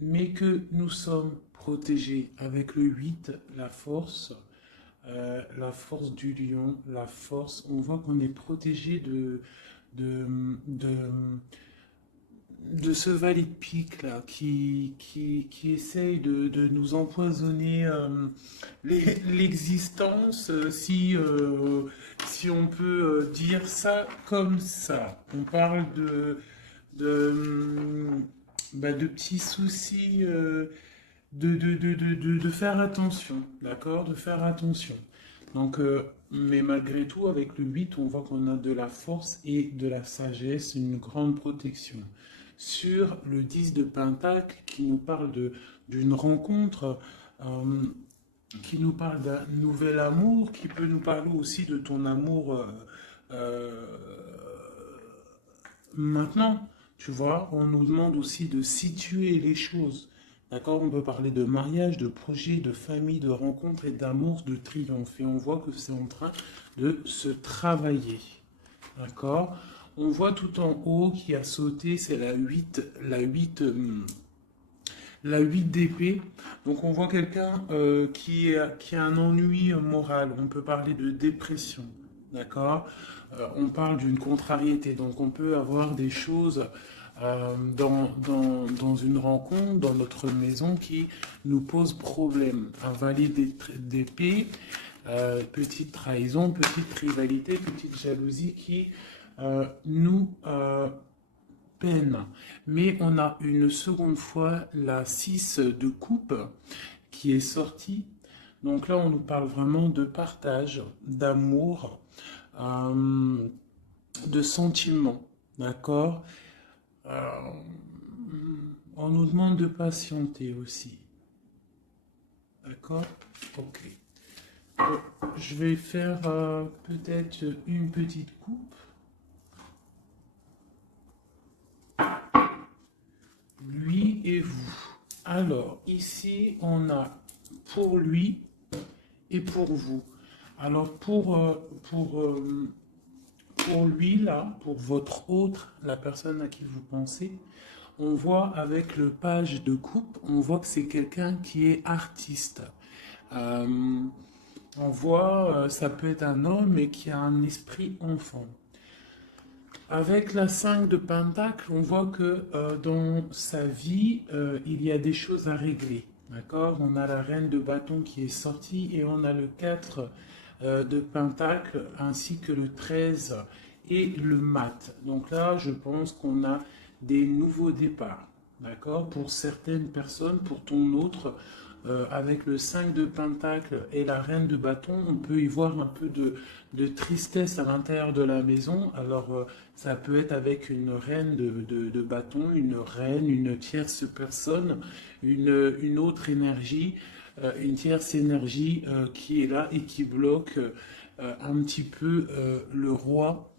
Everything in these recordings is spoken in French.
mais que nous sommes protégés avec le 8, la force du lion, la force, on voit qu'on est protégé de, de, de ce valide pique là qui essaye de nous empoisonner l'existence, si on peut dire ça comme ça. On parle de, de petits soucis, de faire attention, d'accord? De faire attention. Donc, mais malgré tout, avec le 8 on voit qu'on a de la force et de la sagesse, une grande protection. Sur le 10 de Pentacle, qui nous parle d'une rencontre, euh, qui nous parle d'un nouvel amour, qui peut nous parler aussi de ton amour euh, maintenant. Tu vois, on nous demande aussi de situer les choses. D'accord? On peut parler de mariage, de projet, de famille, de rencontre et d'amour, de triomphe. Et on voit que c'est en train de se travailler. D'accord? On voit tout en haut qui a sauté, c'est la 8 d'épée. Donc on voit quelqu'un qui a un ennui moral. On peut parler de dépression. D'accord? On parle d'une contrariété. Donc on peut avoir des choses dans une rencontre, dans notre maison, qui nous posent problème. Un valet d'épée, petite trahison, petite rivalité, petite jalousie qui nous peine. Mais on a une seconde fois la 6 de coupe qui est sortie. Donc là, on nous parle vraiment de partage, d'amour, euh, de sentiments. D'accord? Euh, on nous demande de patienter aussi. D'accord? Ok. Je vais faire peut-être une petite coupe. Lui et vous. Alors, ici, on a pour lui et pour vous. Alors, pour lui, là, pour votre autre, la personne à qui vous pensez, on voit avec le page de coupe, on voit que c'est quelqu'un qui est artiste. Euh, on voit, ça peut être un homme, mais qui a un esprit enfant. Avec la 5 de Pentacle, on voit que dans sa vie, il y a des choses à régler. D'accord? On a la reine de bâton qui est sortie et on a le 4 de Pentacle ainsi que le 13 et le mat. Donc là, je pense qu'on a des nouveaux départs. D'accord? Pour certaines personnes, pour ton autre, avec le 5 de Pentacle et la reine de bâton, on peut y voir un peu de tristesse à l'intérieur de la maison. Alors, ça peut être avec une reine de bâton, une reine, une tierce personne, une autre énergie, une tierce énergie qui est là et qui bloque un petit peu le roi,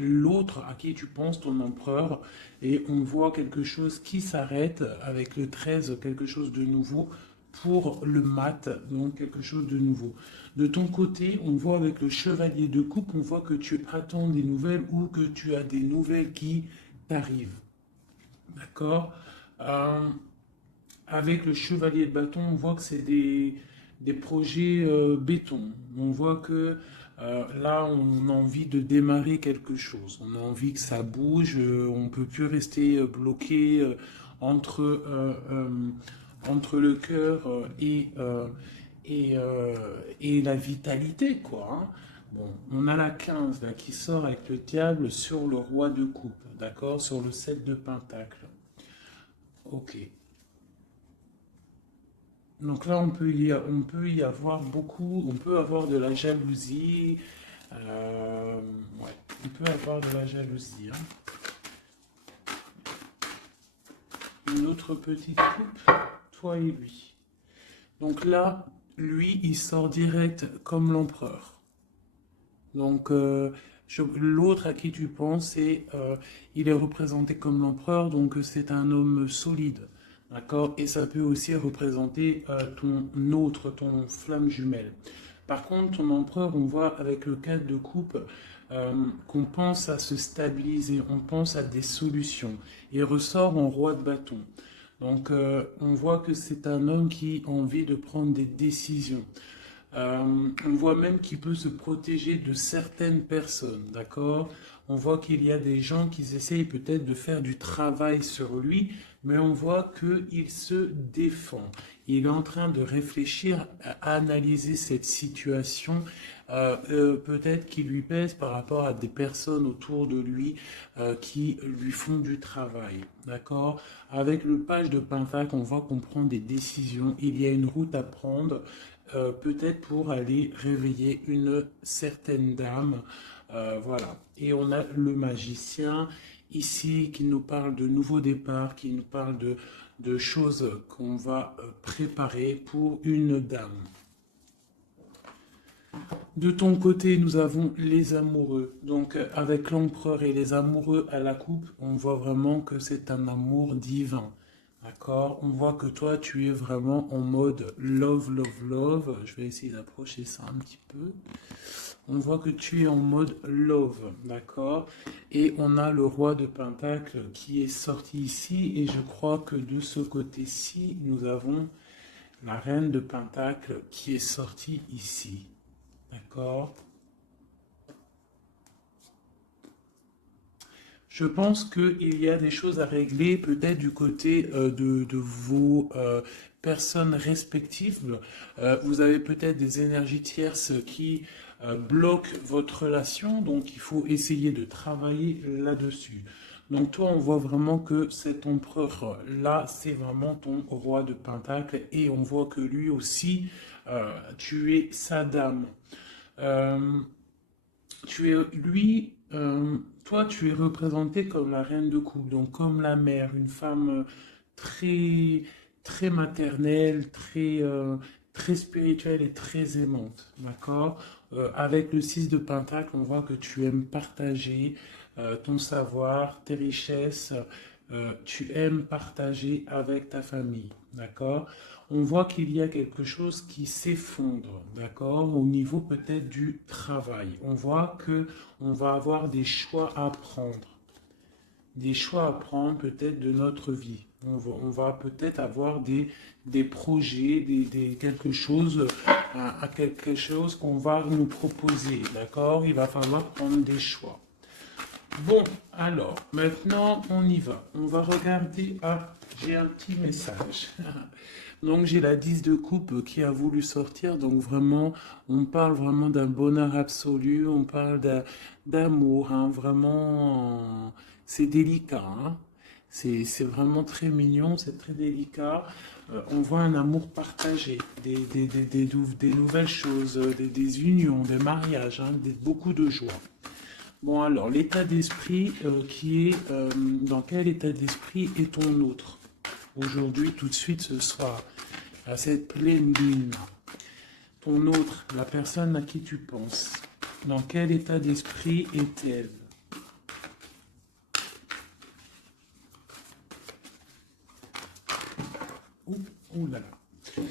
l'autre à qui tu penses, ton empereur, et on voit quelque chose qui s'arrête avec le 13, quelque chose de nouveau pour le mat, donc quelque chose de nouveau. De ton côté, on voit avec le chevalier de coupe, on voit que tu attends des nouvelles ou que tu as des nouvelles qui t'arrivent. D'accord? Euh, Avec le chevalier de bâton, on voit que c'est des projets béton. On voit que là, on a envie de démarrer quelque chose. On a envie que ça bouge. On ne peut plus rester bloqué entre, entre le cœur et la vitalité, quoi. Hein. Bon, on a la 15 là, qui sort avec le diable sur le roi de coupe, d'accord? Sur le 7 de pentacle. Ok. Donc là, on peut y avoir beaucoup, on peut avoir de la jalousie. Ouais, on peut avoir de la jalousie. Hein. Une autre petite coupe, toi et lui. Donc là, lui, il sort direct comme l'empereur. Donc l'autre à qui tu penses, il est représenté comme l'empereur, donc c'est un homme solide. D'accord? Et ça peut aussi représenter ton autre, ton flamme jumelle. Par contre, ton empereur, on voit avec le 4 de coupe qu'on pense à se stabiliser, on pense à des solutions. Il ressort en roi de bâton. Donc, on voit que c'est un homme qui a envie de prendre des décisions. On voit même qu'il peut se protéger de certaines personnes, d'accord? On voit qu'il y a des gens qui essayent peut-être de faire du travail sur lui, mais on voit qu'il se défend. Il est en train de réfléchir à analyser cette situation, peut-être qui lui pèse par rapport à des personnes autour de lui qui lui font du travail, d'accord? Avec le page de Pentacle, on voit qu'on prend des décisions, il y a une route à prendre peut-être pour aller réveiller une certaine dame. Voilà. Et on a le magicien ici qui nous parle de nouveaux départs, qui nous parle de choses qu'on va préparer pour une dame. De ton côté, nous avons les amoureux. Donc, avec l'empereur et les amoureux à la coupe, on voit vraiment que c'est un amour divin. D'accord? On voit que toi, tu es vraiment en mode love, love, love. Je vais essayer d'approcher ça un petit peu. On voit que tu es en mode love. D'accord? Et on a le roi de Pentacle qui est sorti ici. Et je crois que de ce côté-ci, nous avons la reine de Pentacle qui est sortie ici. D'accord? Je pense qu'il y a des choses à régler peut-être du côté de vos personnes respectives. Vous avez peut-être des énergies tierces qui bloquent votre relation, donc il faut essayer de travailler là-dessus. Donc toi, on voit vraiment que cet empereur-là, c'est vraiment ton roi de Pentacle et on voit que lui aussi, tu es sa dame. Euh, toi, tu es représentée comme la reine de coupe, donc comme la mère, une femme très, très maternelle, très spirituelle et très aimante, d'accord? Avec le 6 de Pentacle, on voit que tu aimes partager ton savoir, tes richesses, tu aimes partager avec ta famille, d'accord? On voit qu'il y a quelque chose qui s'effondre, d'accord, au niveau peut-être du travail. On voit que on va avoir des choix à prendre peut-être de notre vie. On va peut-être avoir des projets, quelque chose, à quelque chose qu'on va nous proposer, d'accord? Il va falloir prendre des choix. Bon, alors, maintenant, on y va. On va regarder. Ah, j'ai un petit message. Donc, j'ai la 10 de coupe qui a voulu sortir. Donc, vraiment, on parle vraiment d'un bonheur absolu. On parle d'amour. Hein, vraiment, c'est délicat. Hein. C'est vraiment très mignon. C'est très délicat. On voit un amour partagé, des nouvelles choses, des unions, des mariages, hein, beaucoup de joie. Bon, alors, l'état d'esprit dans quel état d'esprit est ton autre? Aujourd'hui, tout de suite, ce soir, à cette pleine lune. Ton autre, la personne à qui tu penses, dans quel état d'esprit est-elle? Ouh là là.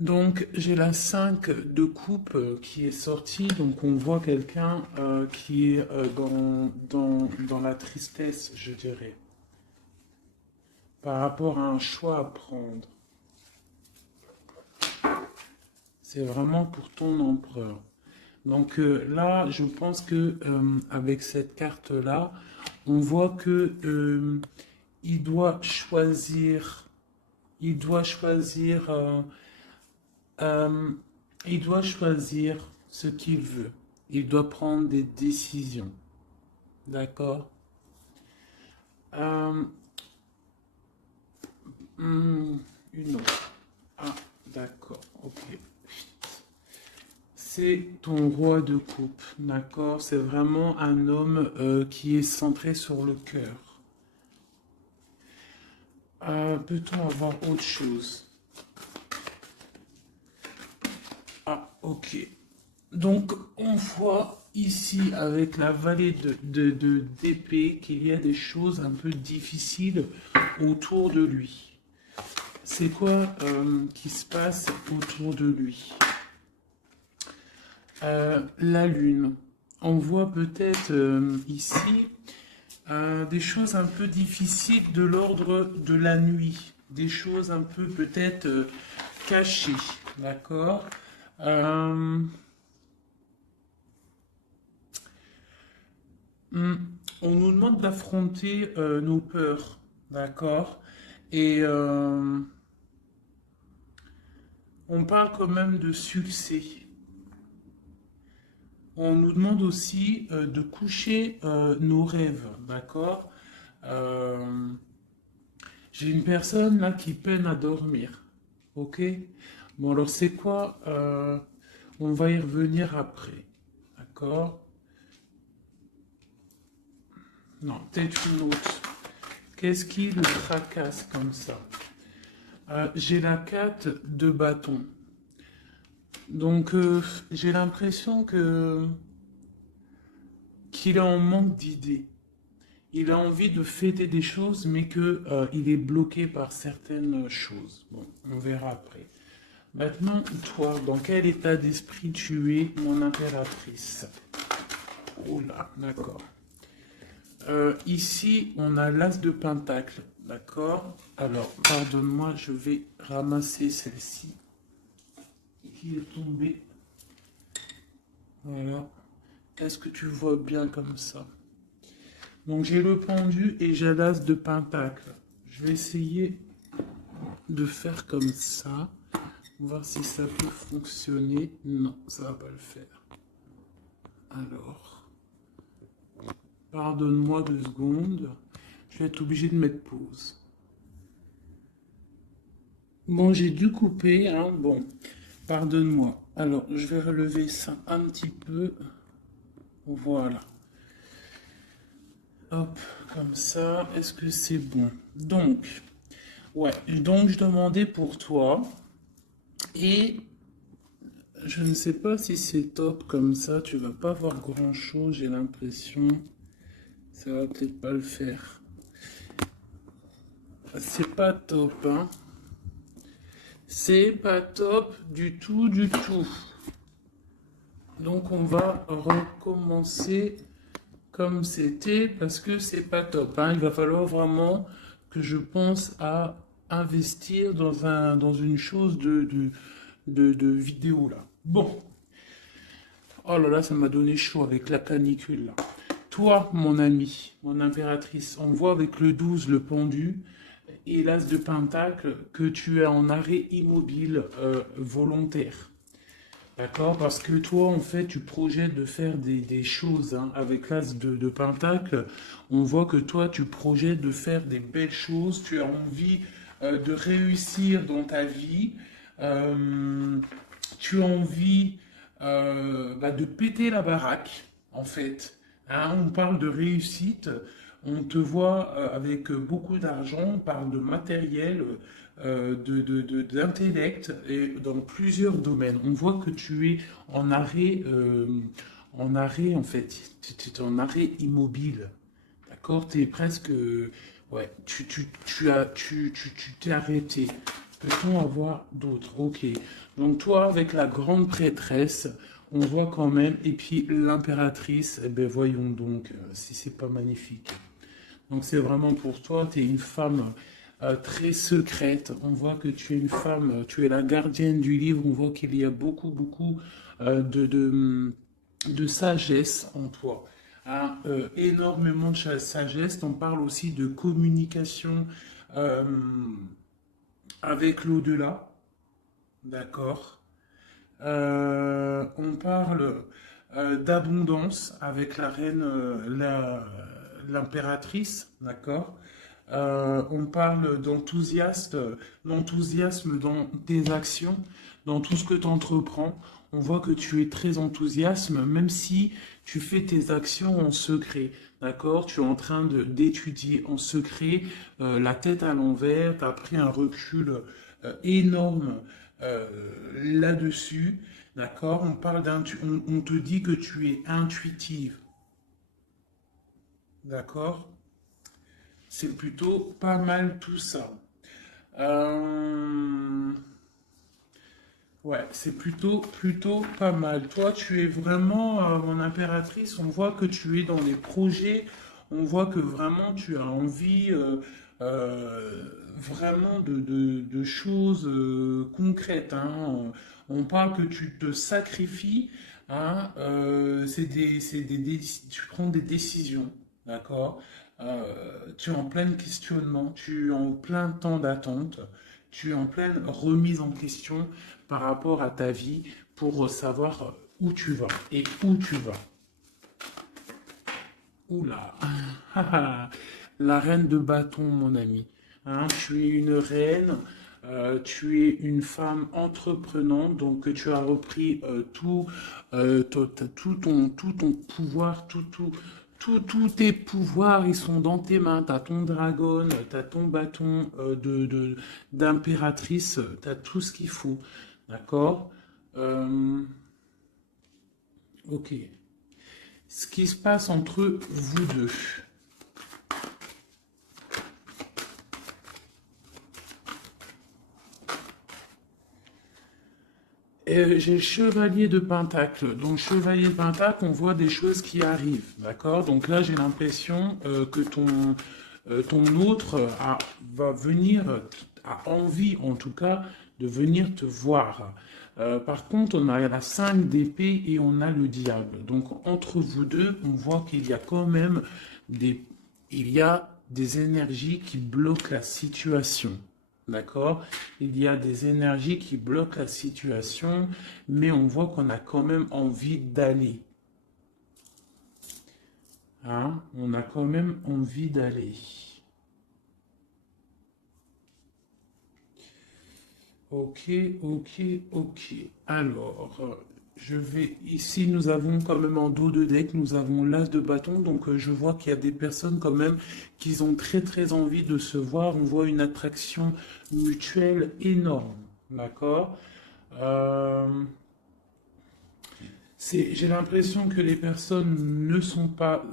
Donc, j'ai la 5 de coupe qui est sortie. Donc, on voit quelqu'un qui est dans la tristesse, je dirais, par rapport à un choix à prendre. C'est vraiment pour ton empereur. Donc là, je pense que avec cette carte-là, on voit que il doit choisir, il doit choisir il doit choisir ce qu'il veut. Il doit prendre des décisions. D'accord? Euh, une autre. Ah, d'accord. Ok. C'est ton roi de coupe. D'accord? C'est vraiment un homme qui est centré sur le cœur. Peut-on avoir autre chose? Ah, ok. Donc, on voit ici, avec la vallée d'épée, qu'il y a des choses un peu difficiles autour de lui. C'est quoi qui se passe autour de lui? La lune. On voit peut-être ici Des choses un peu difficiles de l'ordre de la nuit. Des choses un peu peut-être cachées. D'accord. Euh, hmm, on nous demande d'affronter nos peurs. D'accord. Et on parle quand même de succès. On nous demande aussi de coucher nos rêves, d'accord? Euh, j'ai une personne là qui peine à dormir, ok? Bon, alors c'est quoi? On va y revenir après, d'accord? Non, peut-être une autre. Qu'est-ce qui le tracasse comme ça? J'ai la 4 de bâton. Donc, j'ai l'impression que qu'il est en manque d'idées. Il a envie de fêter des choses, mais que il est bloqué par certaines choses. Bon, on verra après. Maintenant, toi, dans quel état d'esprit tu es, mon impératrice? Oh là, d'accord. Ici, on a l'as de pentacle, d'accord? Alors, pardonne-moi, je vais ramasser celle-ci qui est tombée. Voilà. Est-ce que tu vois bien comme ça? Donc j'ai le pendu et j'ai l'as de pentacle. Je vais essayer de faire comme ça. Voir si ça peut fonctionner. Non, ça va pas le faire. Alors, pardonne-moi 2 secondes. Je vais être obligé de mettre pause. Bon, j'ai dû couper, hein. Bon, pardonne-moi. Alors, je vais relever ça un petit peu. Voilà. Hop, comme ça. Est-ce que c'est bon? Donc, ouais. Donc, je demandais pour toi. Et je ne sais pas si c'est top comme ça. Tu vas pas voir grand-chose, j'ai l'impression. Ça va peut-être pas le faire. C'est pas top, hein. C'est pas top du tout, du tout. Donc on va recommencer comme c'était parce que c'est pas top, hein. Il va falloir vraiment que je pense à investir dans une chose de vidéo là. Bon. Oh là là, ça m'a donné chaud avec la canicule là. Toi, mon ami, mon impératrice, on voit avec le 12, le pendu, et l'as de pentacle, que tu es en arrêt immobile volontaire. D'accord? Parce que toi, en fait, tu projettes de faire des choses, hein. Avec l'as de pentacle, on voit que toi, tu projettes de faire des belles choses, tu as envie de réussir dans ta vie, euh, tu as envie de péter la baraque, en fait. Hein, on parle de réussite, on te voit avec beaucoup d'argent, on parle de matériel, d'intellect et dans plusieurs domaines. On voit que tu es en arrêt en fait, tu es en arrêt immobile. D'accord? Tu es presque, ouais, tu t'es arrêté. Peut-on avoir d'autres? Ok. Donc toi, avec la grande prêtresse, on voit quand même, et puis l'impératrice, eh ben voyons donc si c'est pas magnifique. Donc c'est vraiment pour toi, tu es une femme très secrète. On voit que tu es une femme, tu es la gardienne du livre. On voit qu'il y a beaucoup, beaucoup de sagesse en toi. Hein, énormément de sagesse. On parle aussi de communication euh, avec l'au-delà. D'accord. On parle d'abondance avec la reine, l'impératrice, d'accord. On parle d'enthousiasme dans tes actions, dans tout ce que tu entreprends. On voit que tu es très enthousiaste, même si tu fais tes actions en secret, d'accord. Tu es en train d'étudier en secret, la tête à l'envers, tu as pris un recul énorme euh, là-dessus, d'accord. On te dit que tu es intuitive, d'accord. C'est plutôt pas mal tout ça. Euh, ouais, c'est plutôt pas mal. Toi, tu es vraiment mon impératrice. On voit que tu es dans les projets. On voit que vraiment tu as envie vraiment de choses concrètes, hein. On parle que tu te sacrifies, hein, tu prends des décisions, d'accord? Tu es en plein questionnement, tu es en plein temps d'attente, tu es en pleine remise en question par rapport à ta vie pour savoir où tu vas et où tu vas. Oula, la reine de bâton, mon ami. Hein, tu es une reine, tu es une femme entreprenante, donc tu as repris tout ton pouvoir, tous tes pouvoirs, ils sont dans tes mains. Tu as ton dragon, tu as ton bâton d'impératrice, tu as tout ce qu'il faut. D'accord. Euh, ok. Ce qui se passe entre vous deux. J'ai le chevalier de Pentacle. Donc, chevalier de Pentacle, on voit des choses qui arrivent. D'accord. Donc là, j'ai l'impression que ton autre va venir, a envie en tout cas, de venir te voir. Par contre, on a la 5 d'épée et on a le diable. Donc, entre vous deux, on voit qu'il y a quand même des, il y a des énergies qui bloquent la situation. D'accord? Il y a des énergies qui bloquent la situation, mais on voit qu'on a quand même envie d'aller. Hein? On a quand même envie d'aller. Ok, ok, ok. Alors, je vais... Ici, nous avons quand même en dos de deck, nous avons l'as de bâton. Donc, je vois qu'il y a des personnes quand même qui ont très, très envie de se voir. On voit une attraction mutuelle énorme. D'accord? Euh, j'ai l'impression que les personnes ne sont pas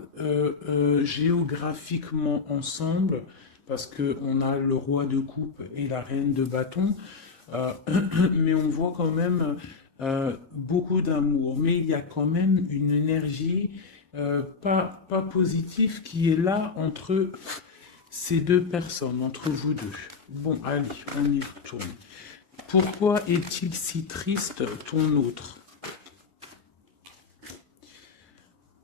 géographiquement ensemble parce qu'on a le roi de coupe et la reine de bâton. Euh, mais on voit quand même beaucoup d'amour. Mais il y a quand même une énergie pas positive qui est là entre ces deux personnes, entre vous deux. Bon, allez, on y retourne. Pourquoi est-il si triste, ton autre?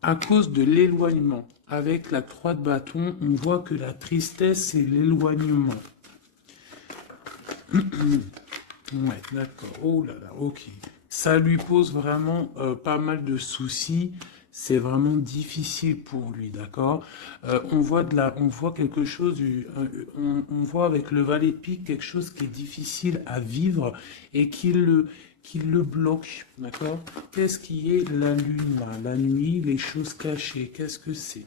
À cause de l'éloignement. Avec la 3 de bâton, on voit que la tristesse, c'est l'éloignement. Ouais, d'accord. Oh là là, ok. Ça lui pose vraiment pas mal de soucis. C'est vraiment difficile pour lui, d'accord. On voit quelque chose, on voit avec le valet de pique quelque chose qui est difficile à vivre et qui le bloque, d'accord. Qu'est-ce qui est la lune là, la nuit, les choses cachées, qu'est-ce que c'est?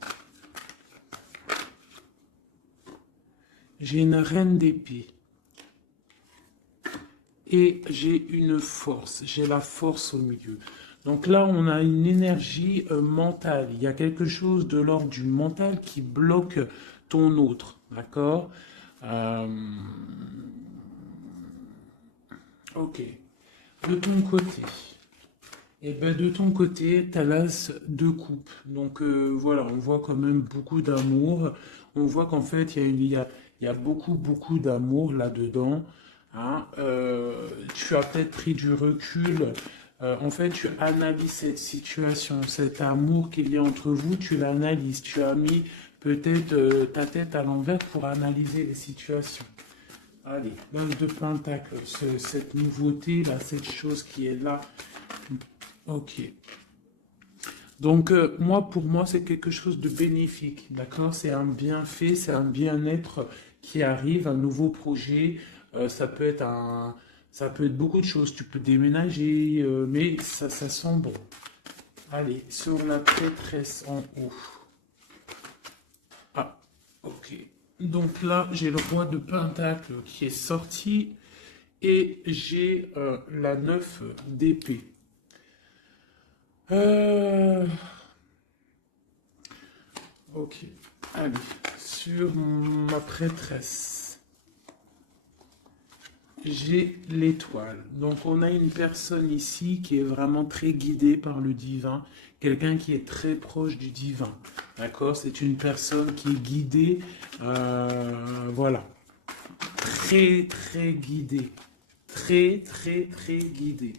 J'ai une reine d'épée. Et j'ai une force, j'ai la force au milieu. Donc là, on a une énergie mentale. Il y a quelque chose de l'ordre du mental qui bloque ton autre. D'accord. Euh, Ok. De ton côté. Et ben de ton côté, tu as l'as de coupe. Donc voilà, on voit quand même beaucoup d'amour. On voit qu'en fait, il y a beaucoup, beaucoup d'amour là-dedans. Hein. Tu as peut-être pris du recul. En fait, tu analyses cette situation, cet amour qu'il y a entre vous, tu l'analyses. Tu as mis peut-être ta tête à l'envers pour analyser les situations. Allez, l'as de pentacle, cette nouveauté là, cette chose qui est là. Ok. Donc, moi, pour moi, c'est quelque chose de bénéfique, d'accord? C'est un bienfait, c'est un bien-être qui arrive, un nouveau projet. Ça peut être beaucoup de choses. Tu peux déménager, mais ça sent bon. Allez, sur la prêtresse en haut. Ah, ok. Donc là, j'ai le roi de Pentacle qui est sorti et j'ai la 9 d'épée. Euh, Ok, allez, sur ma prêtresse. j'ai l'étoile. Donc on a une personne ici qui est vraiment très guidée par le divin, quelqu'un qui est très proche du divin. D'accord? C'est une personne qui est guidée, voilà, très très guidée. Très très très guidée.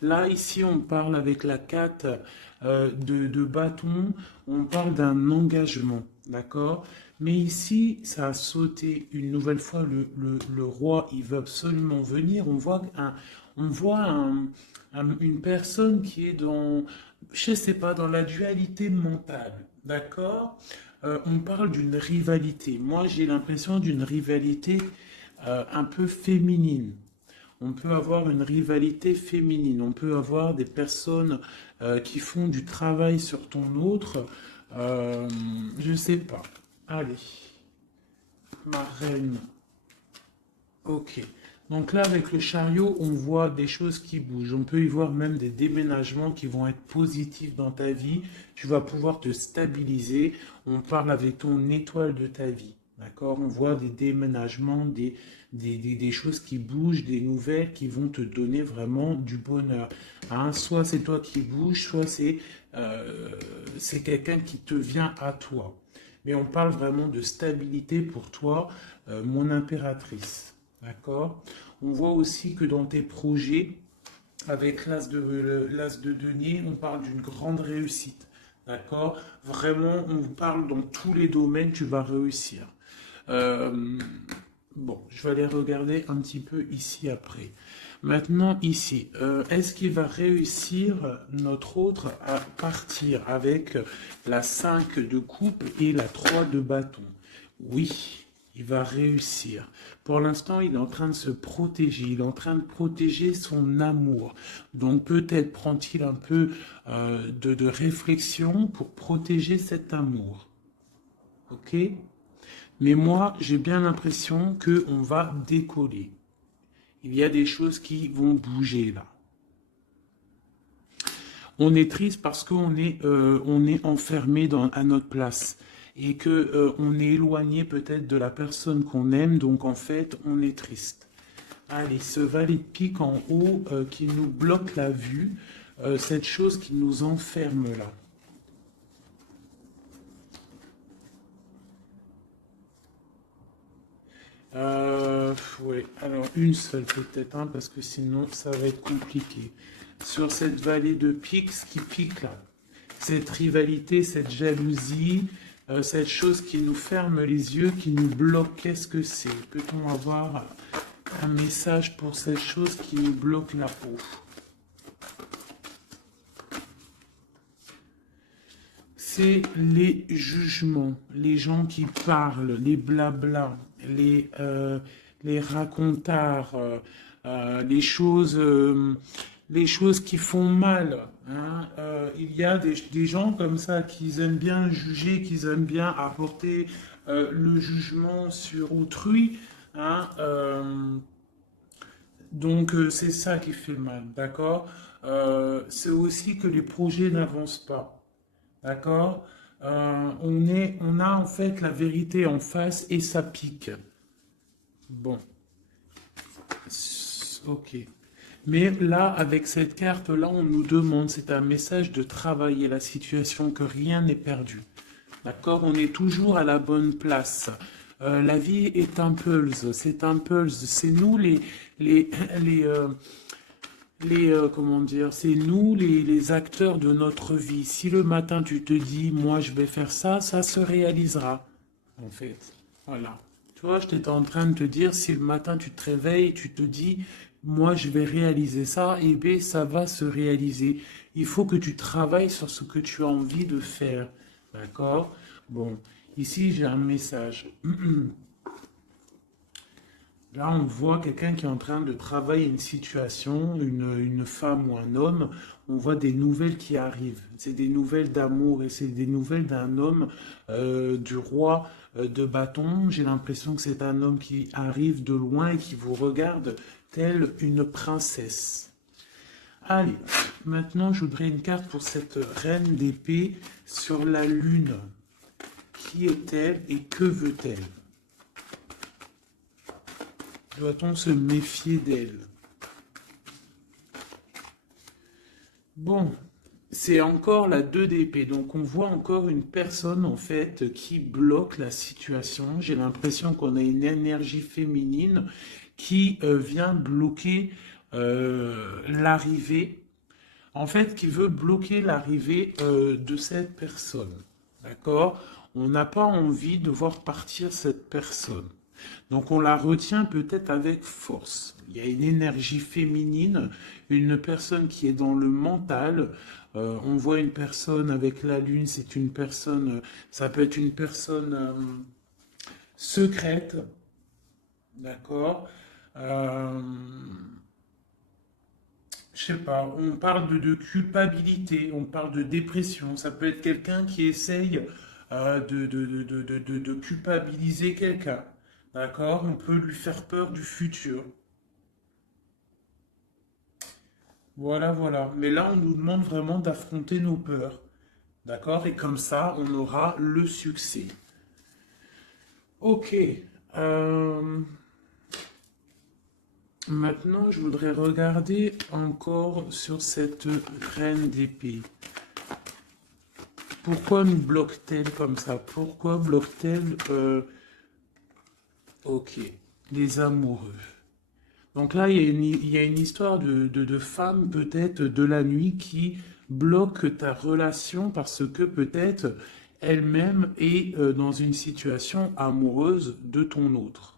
Là, ici, on parle avec la 4 de bâton, on parle d'un engagement, d'accord? Mais ici, ça a sauté une nouvelle fois. Le roi, il veut absolument venir. On voit une personne qui est dans, je sais pas, dans la dualité mentale, d'accord? On parle d'une rivalité. Moi, j'ai l'impression d'une rivalité un peu féminine. On peut avoir une rivalité féminine, on peut avoir des personnes qui font du travail sur ton autre. Je sais pas. Allez, ma reine. Ok. Donc là, avec le chariot, on voit des choses qui bougent. On peut y voir même des déménagements qui vont être positifs dans ta vie. Tu vas pouvoir te stabiliser. On parle avec ton étoile de ta vie. D'accord? On voit des déménagements, des choses qui bougent, des nouvelles qui vont te donner vraiment du bonheur. Hein? Soit c'est toi qui bouges, soit c'est quelqu'un qui te vient à toi. Mais on parle vraiment de stabilité pour toi, mon impératrice. D'accord? On voit aussi que dans tes projets, avec l'as de denier, on parle d'une grande réussite. D'accord? Vraiment, on parle dans tous les domaines, tu vas réussir. Euh, bon, je vais aller regarder un petit peu ici après. Maintenant, ici, est-ce qu'il va réussir, notre autre, à partir avec la 5 de coupe et la 3 de bâton? Oui, il va réussir. Pour l'instant, il est en train de se protéger, il est en train de protéger son amour. Donc peut-être prend-il un peu de réflexion pour protéger cet amour. Ok? Mais moi, j'ai bien l'impression qu'on va décoller. Il y a des choses qui vont bouger là. On est triste parce on est enfermé à notre place et que on est éloigné peut-être de la personne qu'on aime, donc en fait, on est triste. Allez, ce valet de pique en haut qui nous bloque la vue, cette chose qui nous enferme là. Ouais, alors une seule peut-être, hein, parce que sinon ça va être compliqué. Sur cette vallée de pique, ce qui pique là, cette rivalité, cette jalousie, cette chose qui nous ferme les yeux, qui nous bloque, qu'est-ce que c'est? Peut-on avoir un message pour cette chose qui nous bloque la peau? C'est les jugements, les gens qui parlent, les blablas, les racontards, les choses qui font mal. Hein. Il y a des gens comme ça qui aiment bien juger, qui aiment bien apporter le jugement sur autrui. Hein. Donc c'est ça qui fait mal, d'accord? C'est aussi que les projets n'avancent pas. D'accord? On a en fait la vérité en face et ça pique. Bon, ok. Mais là, avec cette carte-là, on nous demande, c'est un message de travailler la situation, que rien n'est perdu. D'accord? On est toujours à la bonne place. La vie est un pulse, c'est un pulse. C'est nous les, les, euh, comment dire, c'est nous les acteurs de notre vie. Si le matin tu te dis, moi je vais faire ça, ça se réalisera. En fait, voilà. Tu vois, j'étais en train de te dire, si le matin tu te réveilles, tu te dis, moi je vais réaliser ça, et bien ça va se réaliser. Il faut que tu travailles sur ce que tu as envie de faire. D'accord? Bon, ici j'ai un message. Là, on voit quelqu'un qui est en train de travailler une situation, une femme ou un homme. On voit des nouvelles qui arrivent. C'est des nouvelles d'amour et c'est des nouvelles d'un homme, du roi de bâton. J'ai l'impression que c'est un homme qui arrive de loin et qui vous regarde telle une princesse. Allez, maintenant, je voudrais une carte pour cette reine d'épée sur la lune. Qui est-elle et que veut-elle? Doit-on se méfier d'elle? Bon, c'est encore la 2 d'épée. Donc on voit encore une personne en fait qui bloque la situation. J'ai l'impression qu'on a une énergie féminine qui vient bloquer l'arrivée. En fait, qui veut bloquer l'arrivée de cette personne. D'accord? On n'a pas envie de voir partir cette personne. Donc on la retient peut-être avec force. Il y a une énergie féminine, une personne qui est dans le mental. On voit une personne avec la lune, c'est une personne, ça peut être une personne secrète, d'accord. Euh, je sais pas, on parle de culpabilité, on parle de dépression. Ça peut être quelqu'un qui essaye de culpabiliser quelqu'un. D'accord? On peut lui faire peur du futur. Voilà, voilà. Mais là, on nous demande vraiment d'affronter nos peurs. D'accord? Et comme ça, on aura le succès. Ok. Euh, Maintenant, je voudrais regarder encore sur cette reine d'épée. Pourquoi nous bloque-t-elle comme ça? Pourquoi bloque-t-elle ok, les amoureux. Donc là, il y a une histoire de femme peut-être de la nuit qui bloque ta relation parce que peut-être elle-même est dans une situation amoureuse de ton autre.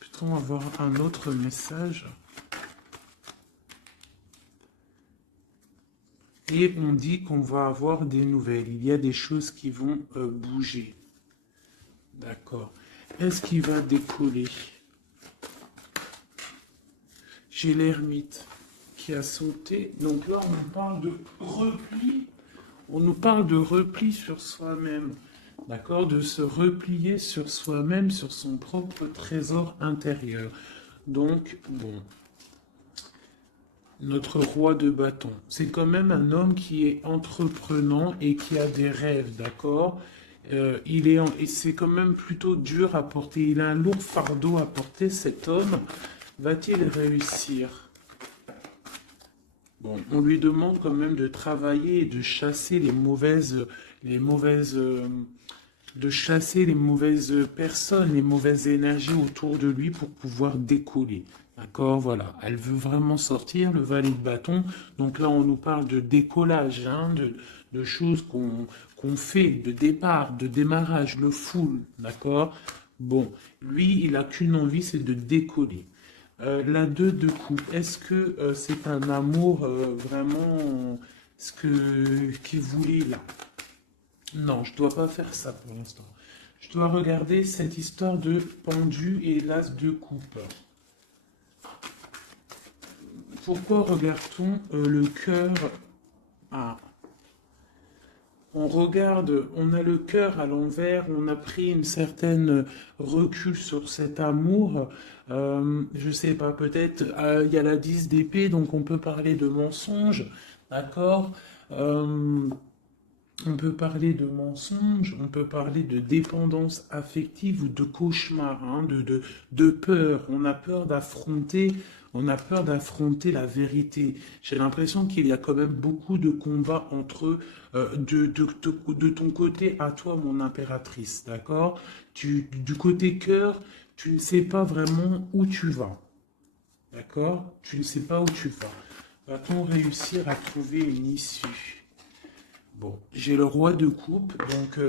Peut-on avoir un autre message? Et on dit qu'on va avoir des nouvelles. Il y a des choses qui vont bouger. D'accord. Est-ce qu'il va décoller? J'ai l'ermite qui a sauté. Donc là, on nous parle de repli. On nous parle de repli sur soi-même. D'accord? De se replier sur soi-même, sur son propre trésor intérieur. Donc, bon. Notre roi de bâton. C'est quand même un homme qui est entreprenant et qui a des rêves, d'accord? Et c'est quand même plutôt dur à porter. Il a un lourd fardeau à porter, cet homme. Va-t-il réussir? Bon, on lui demande quand même de travailler et de chasser de chasser les mauvaises personnes, les mauvaises énergies autour de lui pour pouvoir décoller. D'accord, voilà. Elle veut vraiment sortir, le valet de bâton. Donc là, on nous parle de décollage, hein, de choses qu'on fait, de départ, de démarrage, le full. D'accord? Bon, lui, il n'a qu'une envie, c'est de décoller. La 2 de coupe, est-ce que c'est un amour vraiment ce qu'il voulait là? Non, je ne dois pas faire ça pour l'instant. Je dois regarder cette histoire de pendu et l'as de coupe. Pourquoi regarde-t-on le cœur? Ah, on regarde, on a le cœur à l'envers, on a pris une certaine recul sur cet amour. Je sais pas, peut-être il y a la 10 d'épée, donc on peut parler de mensonge, d'accord? On peut parler de mensonge, on peut parler de dépendance affective ou de cauchemar, hein, de peur. On a peur d'affronter la vérité. J'ai l'impression qu'il y a quand même beaucoup de combats entre eux, de ton côté à toi, mon impératrice, d'accord? Du côté cœur, tu ne sais pas vraiment où tu vas, d'accord? Tu ne sais pas où tu vas. Va-t-on réussir à trouver une issue? Bon, j'ai le roi de coupe, donc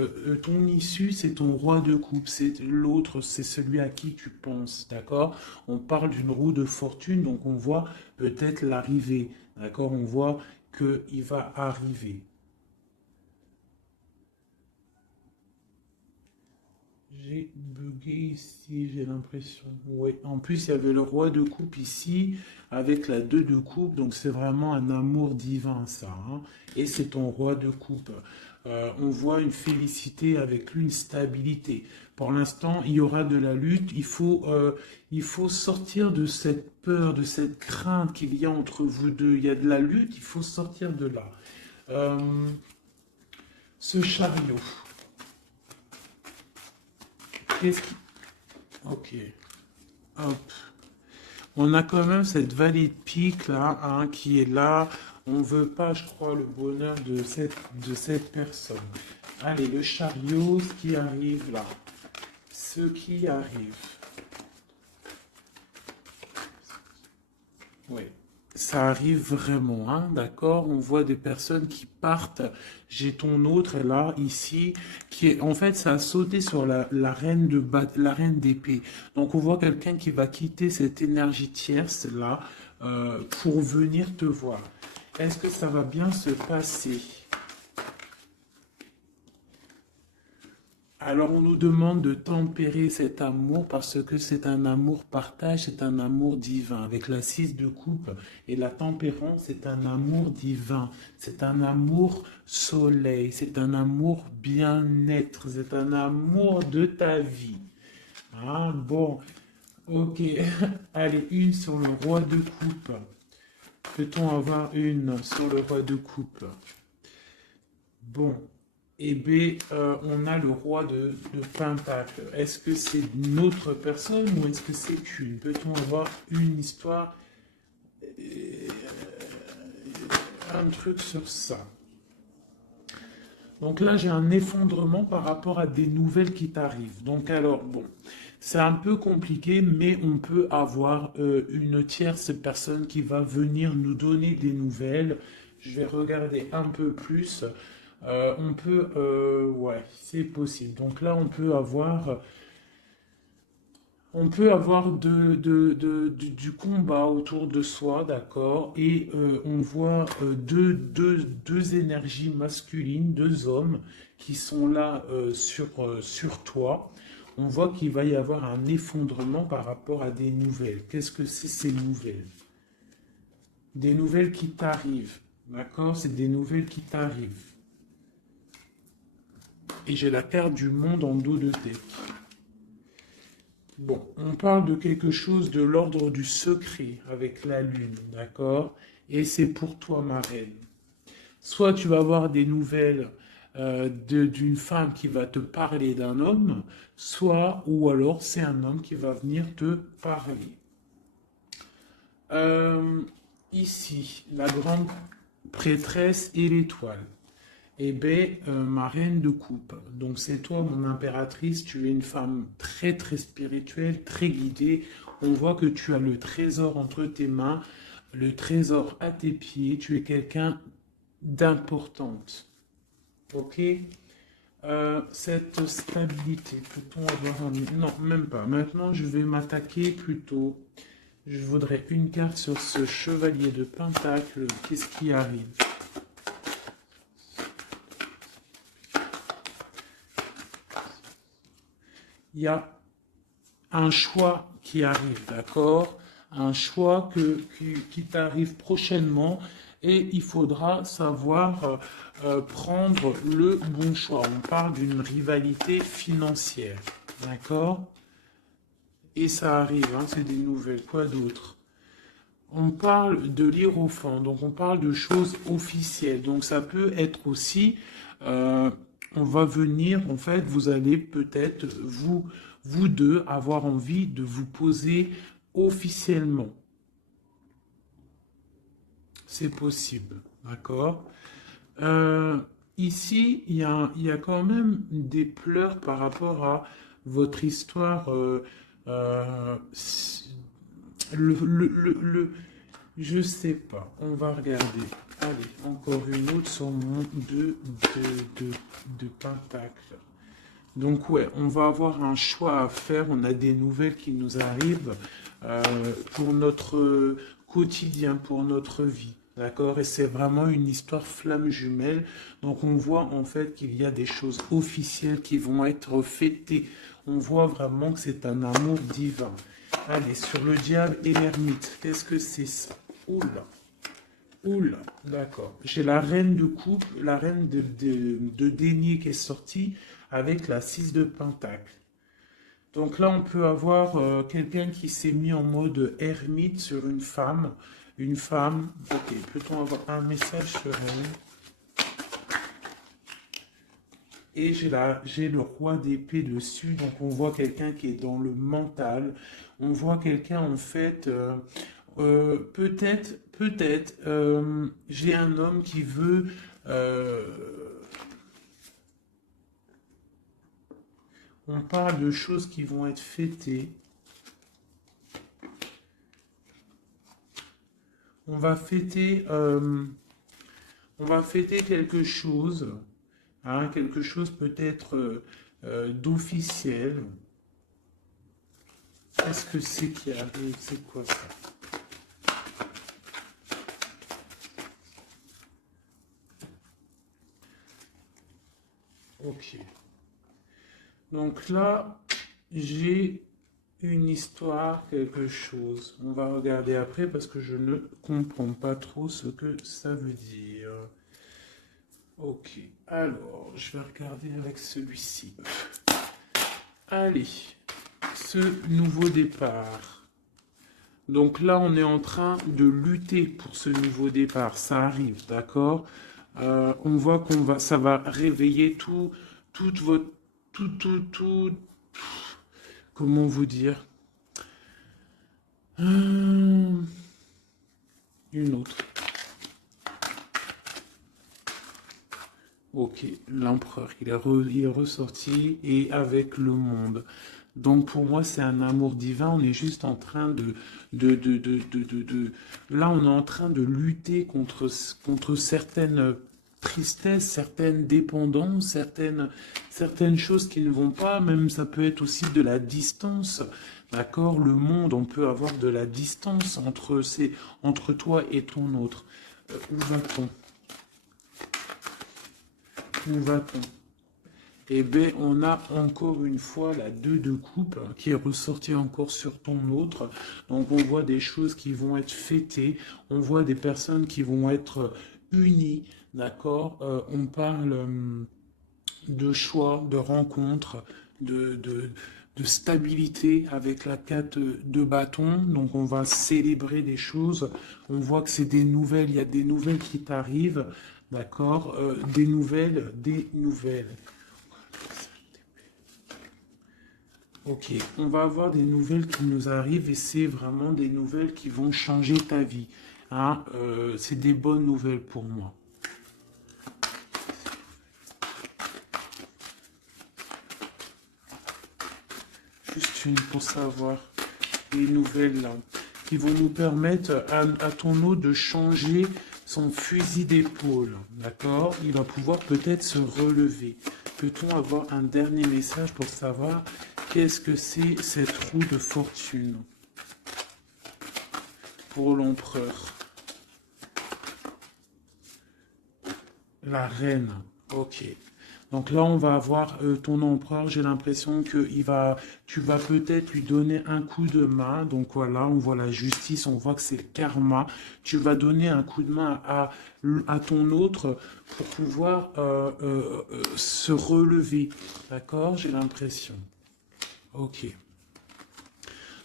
ton issue, c'est ton roi de coupe, c'est l'autre, c'est celui à qui tu penses, d'accord? On parle d'une roue de fortune, donc on voit peut-être l'arrivée, d'accord? On voit qu'il va arriver. J'ai bugué ici, j'ai l'impression. Oui, en plus, il y avait le roi de coupe ici, avec la 2 de coupe, donc c'est vraiment un amour divin, ça, hein. Et c'est ton roi de coupe. On voit une félicité avec lui, une stabilité. Pour l'instant, il y aura de la lutte. Il faut sortir de cette peur, de cette crainte qu'il y a entre vous deux. Il y a de la lutte, il faut sortir de là. Euh, ce chariot. qu'est-ce qui... Ok. Hop. On a quand même cette vallée de pique là, hein, qui est là. On veut pas, je crois, le bonheur de cette personne. Allez, le chariot, ce qui arrive là. Ce qui arrive. Oui, ça arrive vraiment, hein, d'accord? On voit des personnes qui partent. J'ai ton autre là, ici, qui est, en fait, ça a sauté sur la reine la reine d'épée. Donc, on voit quelqu'un qui va quitter cette énergie tierce là, pour venir te voir. Est-ce que ça va bien se passer? Alors on nous demande de tempérer cet amour parce que c'est un amour partage, c'est un amour divin. Avec la 6 de coupe et la tempérance, c'est un amour divin, c'est un amour soleil, c'est un amour bien-être, c'est un amour de ta vie. Ah bon, ok. Allez, une sur le roi de coupe. Peut-on avoir une sur le roi de coupe? Bon. Et B, on a le roi de Pentacle. Est-ce que c'est une autre personne ou est-ce que c'est une? Peut-on avoir une histoire, un truc sur ça? Donc là, j'ai un effondrement par rapport à des nouvelles qui t'arrivent. Donc alors, bon, c'est un peu compliqué, mais on peut avoir une tierce personne qui va venir nous donner des nouvelles. Je vais regarder un peu plus. On peut, ouais, c'est possible. Donc là, on peut avoir du combat autour de soi, d'accord? Et on voit deux énergies masculines, deux hommes qui sont là sur toi. On voit qu'il va y avoir un effondrement par rapport à des nouvelles. Qu'est-ce que c'est ces nouvelles? Des nouvelles qui t'arrivent, d'accord? C'est des nouvelles qui t'arrivent. Et j'ai la carte du monde en dos de tête. Bon, on parle de quelque chose de l'ordre du secret avec la lune, d'accord? Et c'est pour toi, ma reine. Soit tu vas avoir des nouvelles d'une femme qui va te parler d'un homme, soit, ou alors c'est un homme qui va venir te parler. Euh, Ici, la grande prêtresse et l'étoile. Eh bien, ma reine de coupe. Donc, c'est toi, mon impératrice. Tu es une femme très, très spirituelle, très guidée. On voit que tu as le trésor entre tes mains, le trésor à tes pieds. Tu es quelqu'un d'importante. Ok? Cette stabilité, peut-on avoir un... Non, même pas. Maintenant, je vais m'attaquer plutôt. Je voudrais une carte sur ce chevalier de Pentacle. Qu'est-ce qui arrive? Il y a un choix qui arrive, d'accord? Un choix qui t'arrive prochainement et il faudra savoir prendre le bon choix. On parle d'une rivalité financière, d'accord? Et ça arrive, hein, c'est des nouvelles. Quoi d'autre? On parle de l'hiérophant, donc on parle de choses officielles. Donc ça peut être aussi, on va venir, en fait, vous allez peut-être, vous deux, avoir envie de vous poser officiellement. C'est possible, d'accord? Euh, Ici, il y a quand même des pleurs par rapport à votre histoire. Le, je sais pas. On va regarder. Allez, encore une autre sur mon de pentacle. Donc ouais, on va avoir un choix à faire. On a des nouvelles qui nous arrivent pour notre quotidien, pour notre vie. D'accord? Et c'est vraiment une histoire flamme jumelle. Donc on voit en fait qu'il y a des choses officielles qui vont être fêtées. On voit vraiment que c'est un amour divin. Allez, sur le diable et l'ermite. Qu'est-ce que c'est ça? Oula. Oula, d'accord. J'ai la reine de coupe, la reine de denier qui est sortie avec la 6 de pentacle. Donc là, on peut avoir quelqu'un qui s'est mis en mode ermite sur une femme. Une femme. Ok, peut-on avoir un message sur elle? et j'ai le roi d'épée dessus, donc on voit quelqu'un qui est dans le mental, on voit quelqu'un en fait, j'ai un homme qui veut, euh, on parle de choses qui vont être fêtées, on va fêter, on va fêter quelque chose peut-être d'officiel. Qu'est-ce que c'est qui arrive? C'est quoi ça? Ok. Donc là, j'ai une histoire, quelque chose. On va regarder après parce que je ne comprends pas trop ce que ça veut dire. Ok. Alors, je vais regarder avec celui-ci. Allez, ce nouveau départ. Donc là, on est en train de lutter pour ce nouveau départ. Ça arrive, d'accord? On voit ça va réveiller toute votre, tout, comment vous dire? Une autre. Ok, l'empereur, il est ressorti et avec le monde. Donc pour moi, c'est un amour divin. On est juste en train là, on est en train de lutter contre certaines tristesses, certaines dépendances, certaines choses qui ne vont pas. Même ça peut être aussi de la distance. D'accord? Le monde, on peut avoir de la distance entre toi et ton autre. Où va-t-on? Où va-t-on? Eh bien, on a encore une fois la 2 de coupe qui est ressortie encore sur ton autre. Donc, on voit des choses qui vont être fêtées. On voit des personnes qui vont être unies. D'accord? On parle de choix, de rencontres, de stabilité avec la 4 de bâton. Donc, on va célébrer des choses. On voit que c'est des nouvelles. Il y a des nouvelles qui t'arrivent. D'accord? Des nouvelles, des nouvelles. Ok, on va avoir des nouvelles qui nous arrivent et c'est vraiment des nouvelles qui vont changer ta vie. Hein, c'est des bonnes nouvelles pour moi. Juste une pour savoir les nouvelles là, qui vont nous permettre à ton eau de changer son fusil d'épaule. D'accord? Il va pouvoir peut-être se relever. Peut-on avoir un dernier message pour savoir qu'est-ce que c'est cette roue de fortune pour l'empereur? La reine. Ok. Donc là, on va avoir ton empereur. J'ai l'impression que tu vas peut-être lui donner un coup de main. Donc voilà, on voit la justice, on voit que c'est le karma. Tu vas donner un coup de main à ton autre pour pouvoir se relever. D'accord? J'ai l'impression. Ok.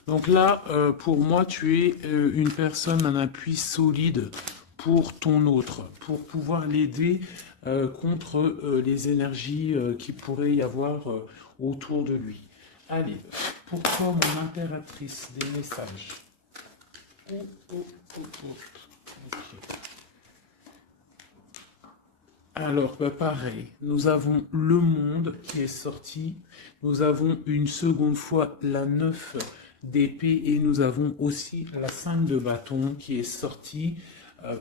Donc là, pour moi, tu es une personne, un appui solide pour ton autre, pour pouvoir l'aider contre les énergies qui pourraient y avoir autour de lui. Allez, pour toi, mon impératrice, des messages. Oh, oh, oh, oh. Ok. Alors, bah, pareil, nous avons le monde qui est sorti, nous avons une seconde fois la 9 d'épée et nous avons aussi la 5 de bâton qui est sortie.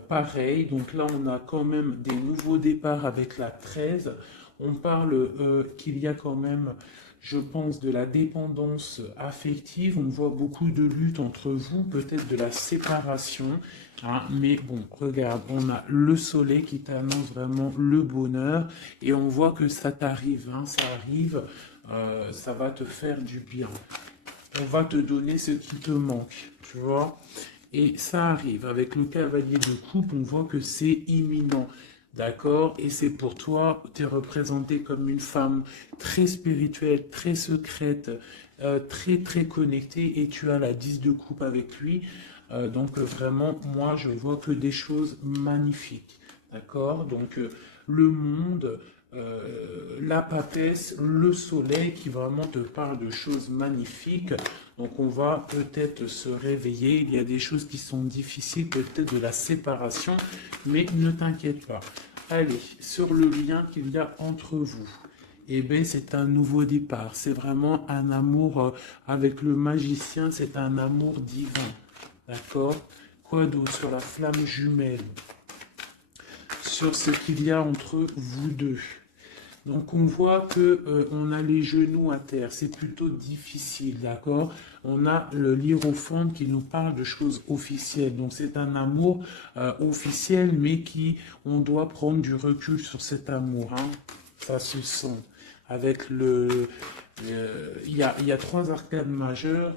Pareil, donc là on a quand même des nouveaux départs avec la 13. On parle qu'il y a quand même, je pense, de la dépendance affective. On voit beaucoup de lutte entre vous, peut-être de la séparation. Hein, mais bon, regarde, on a le soleil qui t'annonce vraiment le bonheur et on voit que ça t'arrive, hein, ça arrive, ça va te faire du bien. On va te donner ce qui te manque, tu vois. Et ça arrive. Avec le cavalier de coupe, on voit que c'est imminent. D'accord? Et c'est pour toi, tu es représentée comme une femme très spirituelle, très secrète, très très connectée et tu as la 10 de coupe avec lui. Donc vraiment, moi, je vois que des choses magnifiques. D'accord? Donc le monde, la papesse, le soleil qui vraiment te parle de choses magnifiques. Donc on va peut-être se réveiller. Il y a des choses qui sont difficiles, peut-être de la séparation, mais ne t'inquiète pas. Allez, sur le lien qu'il y a entre vous. Eh bien, c'est un nouveau départ. C'est vraiment un amour avec le magicien. C'est un amour divin. D'accord? Quoi d'autre sur la flamme jumelle? Sur ce qu'il y a entre vous deux. Donc on voit que on a les genoux à terre, c'est plutôt difficile, d'accord? On a le hiérophante qui nous parle de choses officielles. Donc c'est un amour officiel, mais qui on doit prendre du recul sur cet amour, hein. Ça se sent. Avec il y a trois arcades majeures.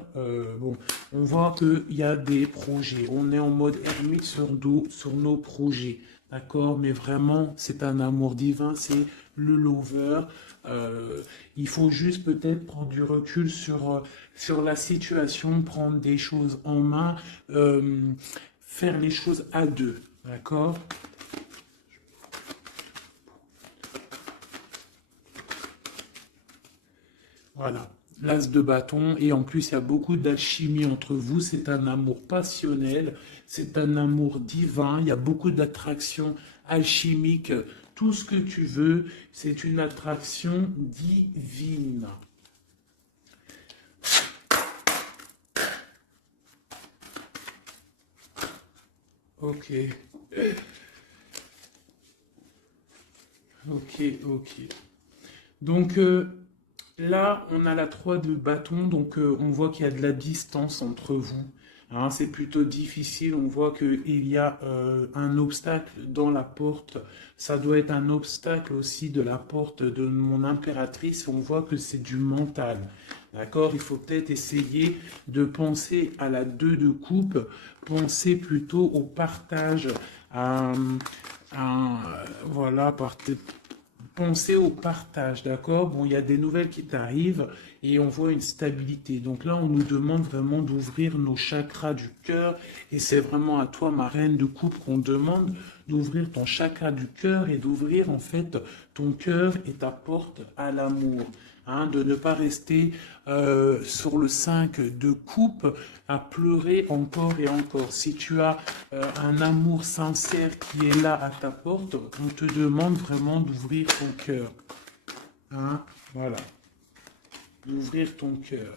Bon, on voit qu'il y a des projets. On est en mode ermite sur nos projets. D'accord, mais vraiment, c'est un amour divin, c'est le lover. Il faut juste peut-être prendre du recul sur la situation, prendre des choses en main, faire les choses à deux. D'accord? Voilà. L'as de bâton, et en plus il y a beaucoup d'alchimie entre vous, c'est un amour passionnel, c'est un amour divin, il y a beaucoup d'attraction alchimique, tout ce que tu veux, c'est une attraction divine. Ok, ok. Donc là, on a la 3 de bâton, donc on voit qu'il y a de la distance entre vous. Hein, c'est plutôt difficile, on voit qu'il y a un obstacle dans la porte. Ça doit être un obstacle aussi de la porte de mon impératrice. On voit que c'est du mental. D'accord? Il faut peut-être essayer de penser à la 2 de coupe, penser plutôt au partage, à, voilà, pensez au partage, d'accord? Bon, il y a des nouvelles qui t'arrivent et on voit une stabilité. Donc là, on nous demande vraiment d'ouvrir nos chakras du cœur et c'est vraiment à toi, ma reine de coupe, qu'on demande d'ouvrir ton chakra du cœur et d'ouvrir en fait ton cœur et ta porte à l'amour. Hein, de ne pas rester sur le 5 de coupe à pleurer encore et encore. Si tu as un amour sincère qui est là à ta porte, on te demande vraiment d'ouvrir ton cœur. Hein, voilà, d'ouvrir ton cœur.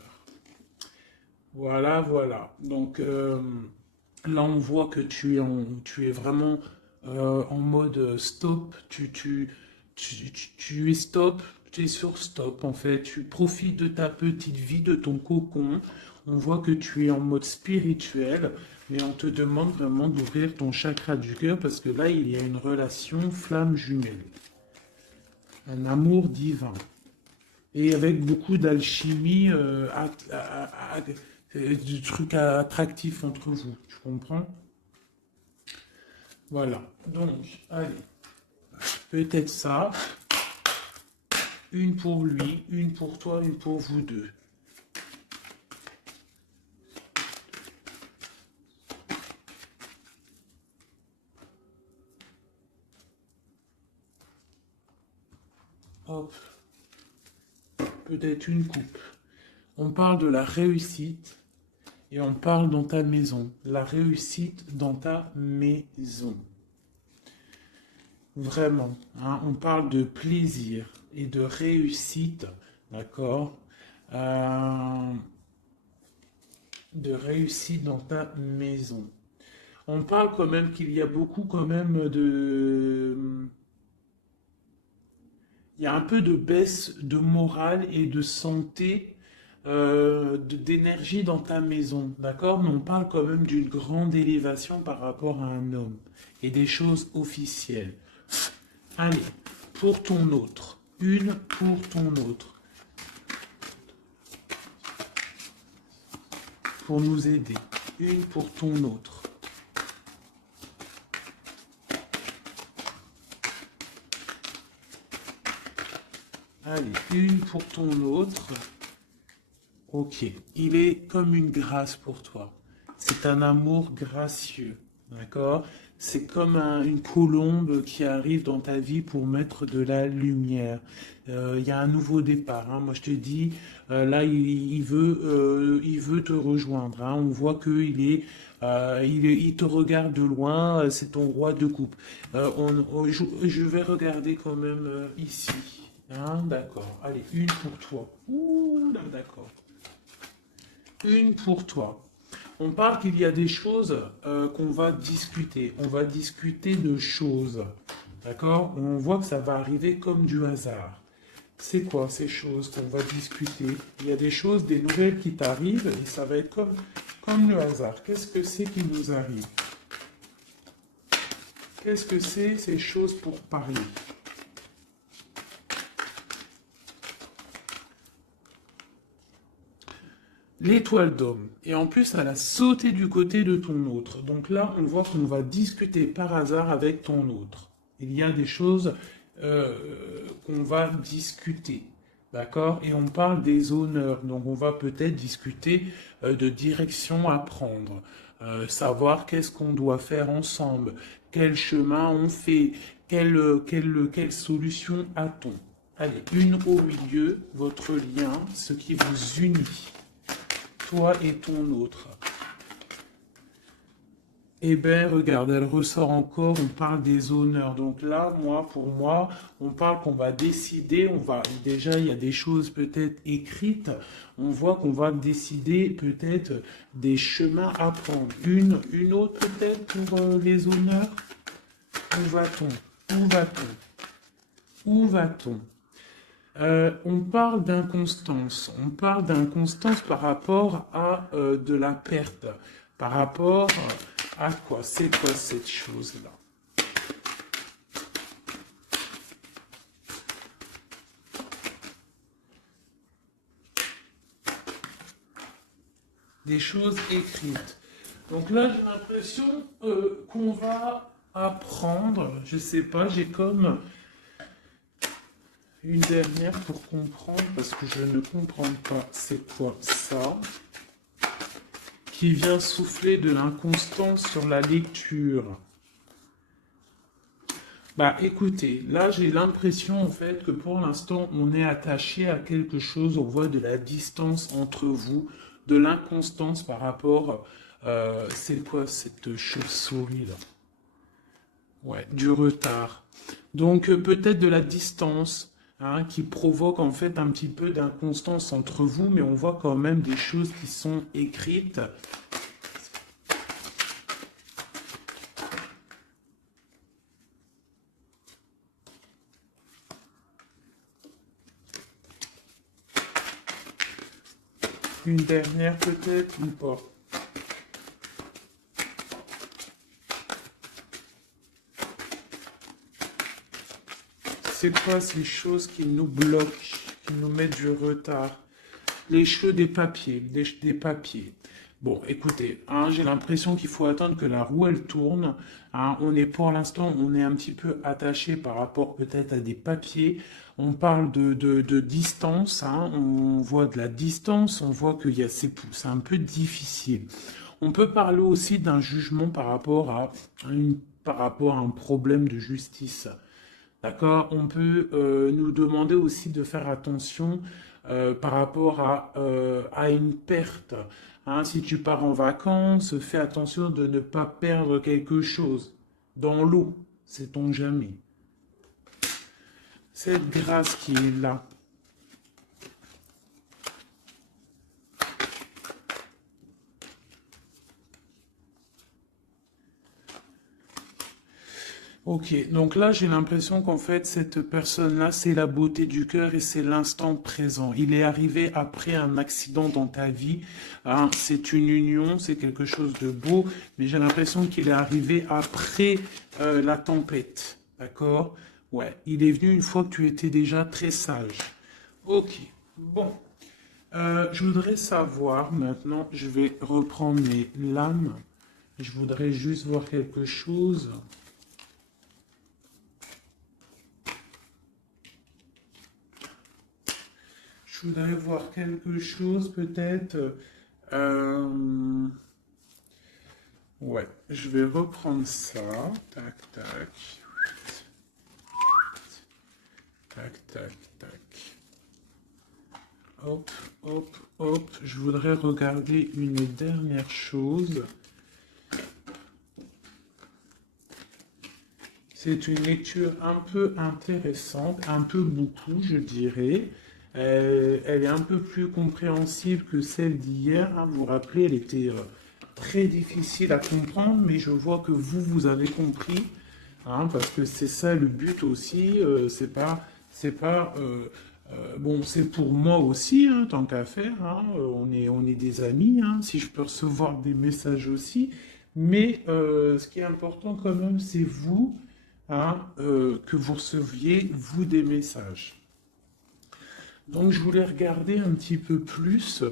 Voilà, voilà. Donc là, on voit que tu es vraiment en mode stop. Tu es stop. Tu es sur stop en fait. Tu profites de ta petite vie, de ton cocon. On voit que tu es en mode spirituel. Mais on te demande vraiment d'ouvrir ton chakra du cœur parce que là, il y a une relation flamme jumelle. Un amour divin. Et avec beaucoup d'alchimie, du truc attractif entre vous. Tu comprends? Voilà. Donc, allez. Peut-être ça. Une pour lui, une pour toi, une pour vous deux. Hop. Peut-être une coupe. On parle de la réussite et on parle dans ta maison. La réussite dans ta maison. Vraiment, hein, on parle de plaisir et de réussite, d'accord? De réussite dans ta maison. On parle quand même qu'il y a beaucoup quand même de... Il y a un peu de baisse de morale et de santé, d'énergie dans ta maison, d'accord? Mais on parle quand même d'une grande élévation par rapport à un homme et des choses officielles. Allez, pour ton autre. Une pour ton autre. Pour nous aider. Une pour ton autre. Allez, une pour ton autre. Ok, il est comme une grâce pour toi. C'est un amour gracieux, d'accord? C'est comme une colombe qui arrive dans ta vie pour mettre de la lumière. Il y a un nouveau départ, hein. Moi, je te dis, là, il veut te rejoindre, hein. On voit il te regarde de loin. C'est ton roi de coupe. Je vais regarder quand même ici. Hein, d'accord. Allez, une pour toi. Ouh, là, d'accord. Une pour toi. On parle qu'il y a des choses qu'on va discuter. On va discuter de choses. D'accord? On voit que ça va arriver comme du hasard. C'est quoi ces choses qu'on va discuter? Il y a des choses, des nouvelles qui t'arrivent et ça va être comme le hasard. Qu'est-ce que c'est qui nous arrive? Qu'est-ce que c'est ces choses pour parler? L'étoile d'homme. Et en plus, elle a sauté du côté de ton autre. Donc là, on voit qu'on va discuter par hasard avec ton autre. Il y a des choses euh, qu'on va discuter. D'accord? Et on parle des honneurs. Donc on va peut-être discuter de direction à prendre. Savoir qu'est-ce qu'on doit faire ensemble. Quel chemin on fait. Quelle solution a-t-on? Allez, une au milieu, votre lien, ce qui vous unit toi et ton autre. Eh bien, regarde, elle ressort encore, on parle des honneurs. Donc là, pour moi, on parle qu'on va décider, déjà, il y a des choses peut-être écrites, on voit qu'on va décider peut-être des chemins à prendre. Une autre peut-être pour les honneurs. Où va-t-on? Où va-t-on? Où va-t-on? On parle d'inconstance. On parle d'inconstance par rapport à de la perte. Par rapport à quoi? C'est quoi cette chose-là? Des choses écrites. Donc là, j'ai l'impression qu'on va apprendre. Je sais pas, j'ai comme une dernière pour comprendre parce que je ne comprends pas c'est quoi ça. Qui vient souffler de l'inconstance sur la lecture. Bah écoutez, là j'ai l'impression en fait que pour l'instant on est attaché à quelque chose, on voit de la distance entre vous, de l'inconstance par rapport, c'est quoi cette chauve-souris là? Ouais, du retard. Donc peut-être de la distance, hein, qui provoque en fait un petit peu d'inconstance entre vous, mais on voit quand même des choses qui sont écrites. Une dernière peut-être ou pas? C'est quoi ces choses qui nous bloquent, qui nous mettent du retard? Les cheveux des papiers, des papiers. Bon, écoutez, hein, j'ai l'impression qu'il faut attendre que la roue elle tourne. Hein. On est pour l'instant, on est un petit peu attaché par rapport peut-être à des papiers. On parle de distance, hein. On voit de la distance, on voit qu'il y a c'est un peu difficile. On peut parler aussi d'un jugement par rapport à un problème de justice. D'accord? On peut nous demander aussi de faire attention par rapport à une perte. Hein, si tu pars en vacances, fais attention de ne pas perdre quelque chose. Dans l'eau, sait-on jamais. Cette grâce qui est là. Ok, donc là j'ai l'impression qu'en fait cette personne-là c'est la beauté du cœur et c'est l'instant présent. Il est arrivé après un accident dans ta vie, hein, c'est une union, c'est quelque chose de beau, mais j'ai l'impression qu'il est arrivé après la tempête, d'accord? Ouais, il est venu une fois que tu étais déjà très sage. Ok, bon, je voudrais savoir maintenant, je vais reprendre mes lames, je voudrais juste voir quelque chose. Je voudrais voir quelque chose peut-être. Euh, Ouais, je vais reprendre ça. Tac, tac. Tac, tac, tac. Hop, hop, hop. Je voudrais regarder une dernière chose. C'est une lecture un peu intéressante, un peu beaucoup, je dirais. Elle est un peu plus compréhensible que celle d'hier, hein. Vous vous rappelez, elle était très difficile à comprendre, mais je vois que vous avez compris, hein, parce que c'est ça le but aussi. Bon, c'est pour moi aussi, hein, tant qu'à faire. Hein. On est des amis, hein, si je peux recevoir des messages aussi. Mais ce qui est important quand même, c'est vous, hein, que vous receviez, vous, des messages. Donc, je voulais regarder un petit peu plus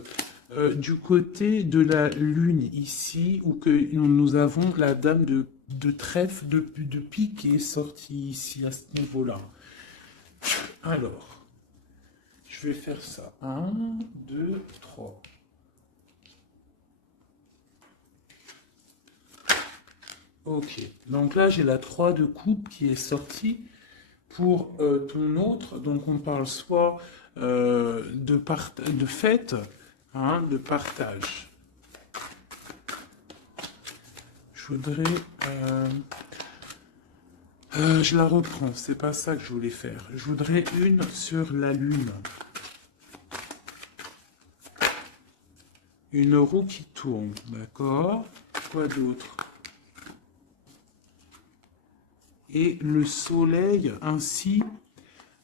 du côté de la Lune ici, où que nous avons la dame de trèfle, de pique qui est sortie ici à ce niveau-là. Alors, je vais faire ça. Un, 2, 3. Ok, donc là j'ai la 3 de coupe qui est sortie pour ton autre. Donc on parle soit de fête, hein, de partage. Je voudrais... je la reprends, c'est pas ça que je voulais faire. Je voudrais une sur la Lune. Une roue qui tourne, d'accord? Quoi d'autre? Et le soleil ainsi.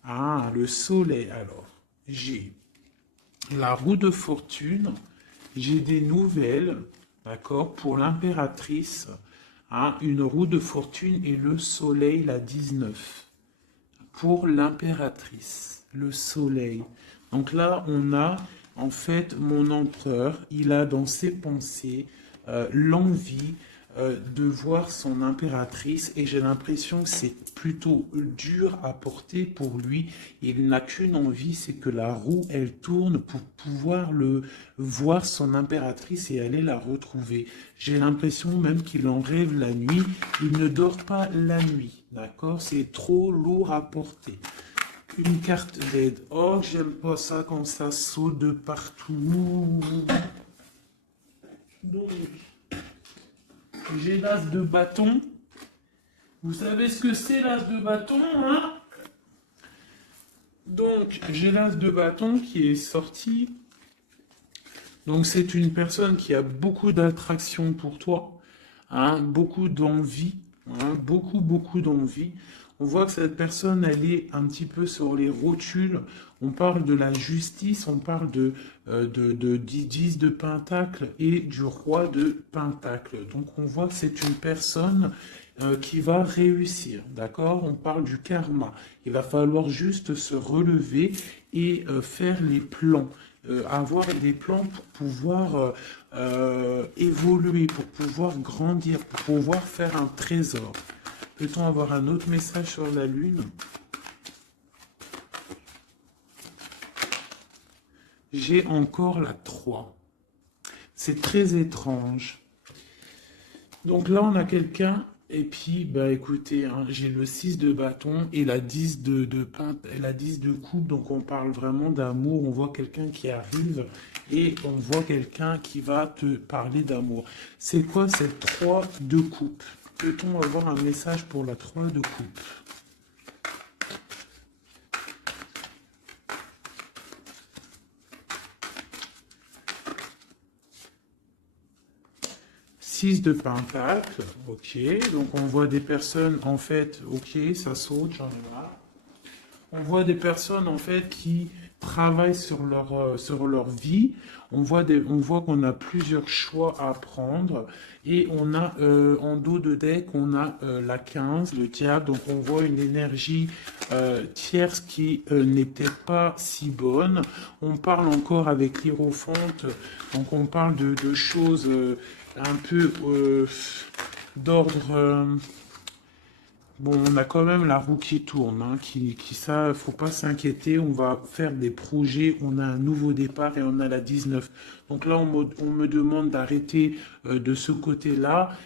Ah, le soleil. Alors, j'ai la roue de fortune, j'ai des nouvelles, d'accord, pour l'impératrice, hein, une roue de fortune et le soleil, la 19. Pour l'impératrice, le soleil. Donc là, on a en fait mon empereur, il a dans ses pensées l'envie de voir son impératrice et j'ai l'impression que c'est plutôt dur à porter pour lui. Il n'a qu'une envie, c'est que la roue, elle tourne pour pouvoir voir son impératrice et aller la retrouver. J'ai l'impression même qu'il en rêve la nuit. Il ne dort pas la nuit, d'accord? C'est trop lourd à porter. Une carte d'aide. Oh, j'aime pas ça quand ça saute de partout. Donc, j'ai l'as de bâton. Vous savez ce que c'est l'as de bâton, hein? Donc, j'ai l'as de bâton qui est sorti. Donc, c'est une personne qui a beaucoup d'attraction pour toi, hein, beaucoup d'envie, hein, beaucoup d'envie. On voit que cette personne, elle est un petit peu sur les rotules. On parle de la justice, on parle de 10 de Pentacle et du roi de Pentacle. Donc on voit que c'est une personne qui va réussir, d'accord? On parle du karma. Il va falloir juste se relever et faire les plans. Avoir des plans pour pouvoir évoluer, pour pouvoir grandir, pour pouvoir faire un trésor. Peut-on avoir un autre message sur la Lune? J'ai encore la 3. C'est très étrange. Donc là, on a quelqu'un, et puis, bah écoutez, hein, j'ai le 6 de bâton et la 10 la 10 de coupe, donc on parle vraiment d'amour. On voit quelqu'un qui arrive et on voit quelqu'un qui va te parler d'amour. C'est quoi cette 3 de coupe? Peut-on avoir un message pour la 3 de coupe? Six de pentacle, ok. Donc on voit des personnes, en fait, ok, ça saute, j'en ai marre. On voit des personnes, en fait, qui travaillent sur leur vie. On voit qu'on a plusieurs choix à prendre. Et on a, en dos de deck, on a la 15, le diable. Donc on voit une énergie tierce qui n'était pas si bonne. On parle encore avec l'Hiérophante. Donc on parle de choses un peu d'ordre Bon, on a quand même la roue qui tourne, hein, ça, faut pas s'inquiéter, on va faire des projets, on a un nouveau départ et on a la 19. Donc là, on me demande d'arrêter de ce côté-là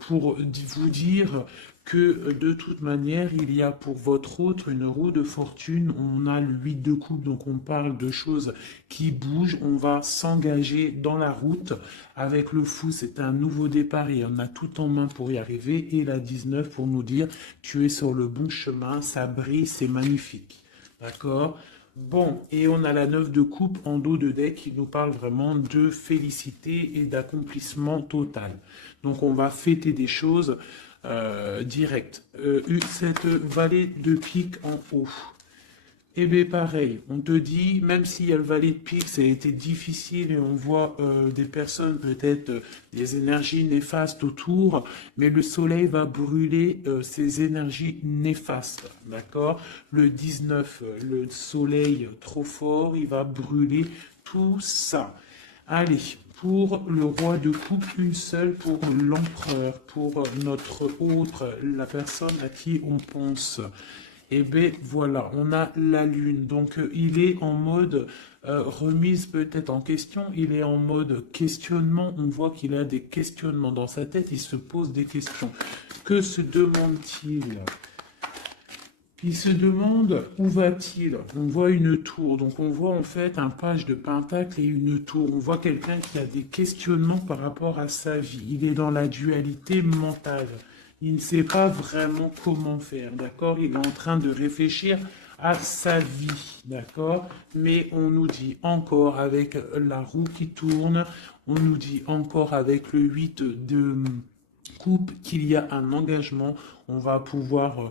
pour vous dire que de toute manière, il y a pour votre autre une roue de fortune, on a le 8 de coupe, donc on parle de choses qui bougent, on va s'engager dans la route. Avec le fou, c'est un nouveau départ et on a tout en main pour y arriver. Et la 19 pour nous dire, tu es sur le bon chemin, ça brille, c'est magnifique. D'accord? Bon, et on a la 9 de coupe en dos de deck qui nous parle vraiment de félicité et d'accomplissement total. Donc on va fêter des choses directes. Cette vallée de pique en haut. Eh bien, pareil, on te dit, même s'il y a le valet de pique, ça a été difficile et on voit des personnes, peut-être des énergies néfastes autour, mais le soleil va brûler ces énergies néfastes, d'accord? Le 19, le soleil trop fort, il va brûler tout ça. Allez, pour le roi de coupe, une seule pour l'empereur, pour notre autre, la personne à qui on pense. Et bien voilà, on a la lune. Donc il est en mode remise peut-être en question, il est en mode questionnement. On voit qu'il a des questionnements dans sa tête, il se pose des questions. Que se demande-t-il? Il se demande où va-t-il? On voit une tour, donc on voit en fait un page de pentacle et une tour. On voit quelqu'un qui a des questionnements par rapport à sa vie. Il est dans la dualité mentale. Il ne sait pas vraiment comment faire, d'accord? Il est en train de réfléchir à sa vie, d'accord? Mais on nous dit encore avec la roue qui tourne, on nous dit encore avec le 8 de coupe qu'il y a un engagement, on va pouvoir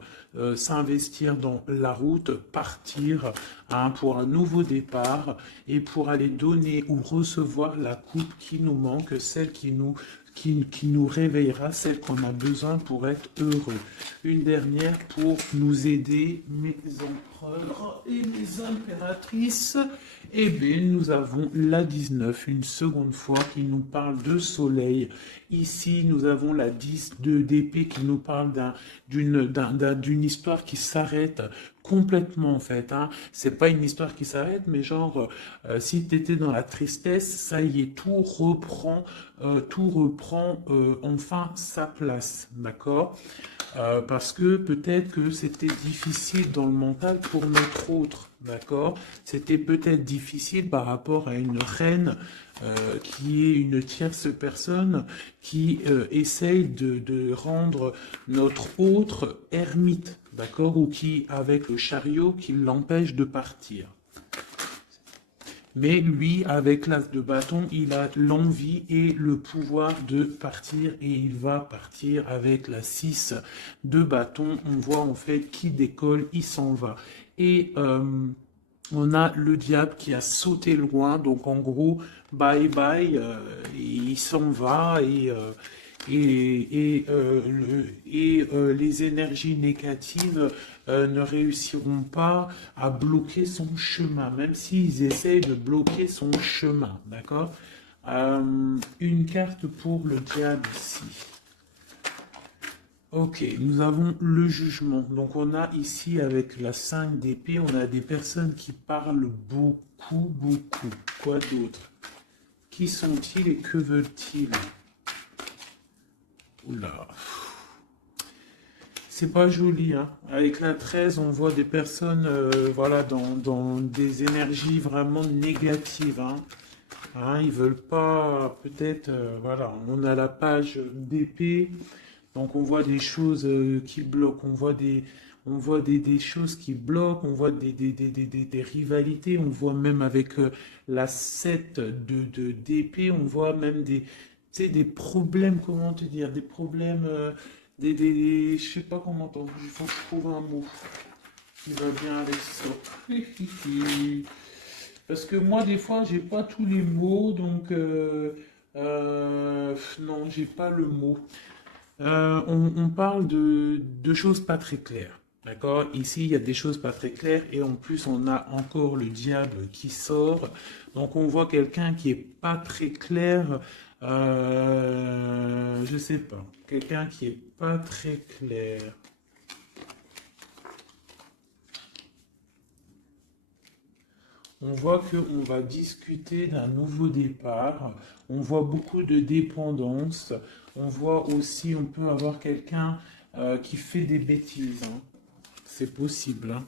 s'investir dans la route, partir hein, pour un nouveau départ et pour aller donner ou recevoir la coupe qui nous manque, celle qui nous réveillera, celle qu'on a besoin pour être heureux. Une dernière pour nous aider, mes empereurs et mes impératrices. Eh bien, nous avons la 19, une seconde fois, qui nous parle de soleil. Ici, nous avons la 10 d'épée qui nous parle d'une histoire qui s'arrête complètement en fait. Hein. C'est pas une histoire qui s'arrête, mais genre, si tu étais dans la tristesse, ça y est, tout reprend enfin sa place, d'accord? Parce que peut-être que c'était difficile dans le mental pour notre autre, d'accord? C'était peut-être difficile par rapport à une reine qui est une tierce personne qui essaye de rendre notre autre ermite, d'accord? Ou qui, avec le chariot, qui l'empêche de partir. Mais lui, avec l'as de bâton, il a l'envie et le pouvoir de partir et il va partir avec la 6 de bâton. On voit en fait qui décolle, il s'en va. Et on a le diable qui a sauté loin, donc en gros, bye bye, il s'en va les énergies négatives ne réussiront pas à bloquer son chemin, même s'ils essayent de bloquer son chemin, d'accord? Une carte pour le diable ici. Ok, nous avons le jugement. Donc on a ici avec la 5 d'épée, on a des personnes qui parlent beaucoup, beaucoup. Quoi d'autre? Qui sont-ils et que veulent-ils? Oula. C'est pas joli, hein. Avec la 13, on voit des personnes voilà, dans des énergies vraiment négatives. Hein. Hein, ils veulent pas, peut-être, voilà, on a la page d'épée. Donc on voit des choses qui bloquent, on voit des choses qui bloquent, on voit des rivalités, on voit même avec la 7 d'épée, on voit même tu sais, des problèmes, comment te dire, des problèmes, je sais pas comment t'en, il faut que je trouve un mot qui va bien avec ça. Parce que moi, des fois, j'ai pas tous les mots, donc non, j'ai pas le mot. On parle de choses pas très claires. D'accord? Ici, il y a des choses pas très claires et en plus, on a encore le diable qui sort. Donc, on voit quelqu'un qui est pas très clair. Je sais pas. Quelqu'un qui est pas très clair. On voit qu'on va discuter d'un nouveau départ. On voit beaucoup de dépendance. On voit aussi, on peut avoir quelqu'un qui fait des bêtises, hein. C'est possible, hein.